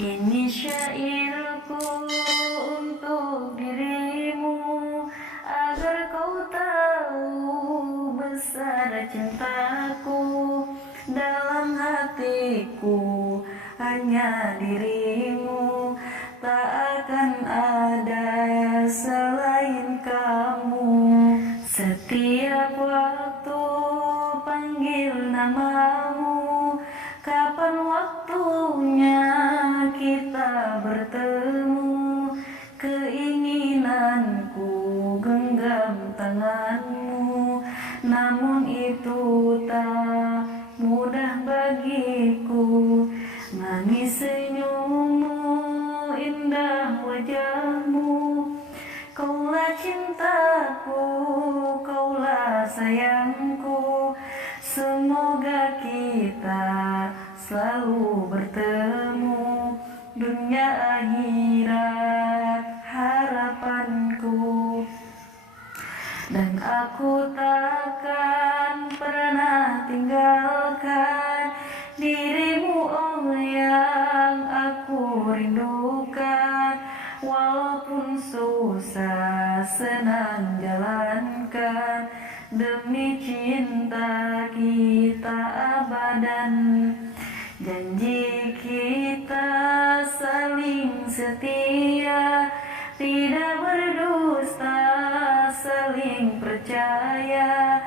Ini syairku untuk dirimu, agar kau tahu besar cintaku dalam hatiku. Hanya dirimu, tak akan ada selain kamu. Setiap waktu panggil namamu, kapan waktunya kita bertemu. Keinginanku genggam tanganmu, namun itu tak mudah bagiku. Manis senyummu, indah wajahmu, kaulah cintaku, kaulah sayangku. Semoga kita selalu bertemu, dunia akhirat harapanku. Dan aku takkan pernah tinggalkan dirimu, oh yang aku rindukan. Walaupun susah senang jalankan, demi cinta kita abadan. Janji kita saling setia, tidak berdusta, saling percaya,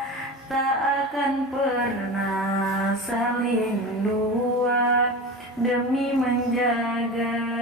tak akan pernah saling dua, demi menjaga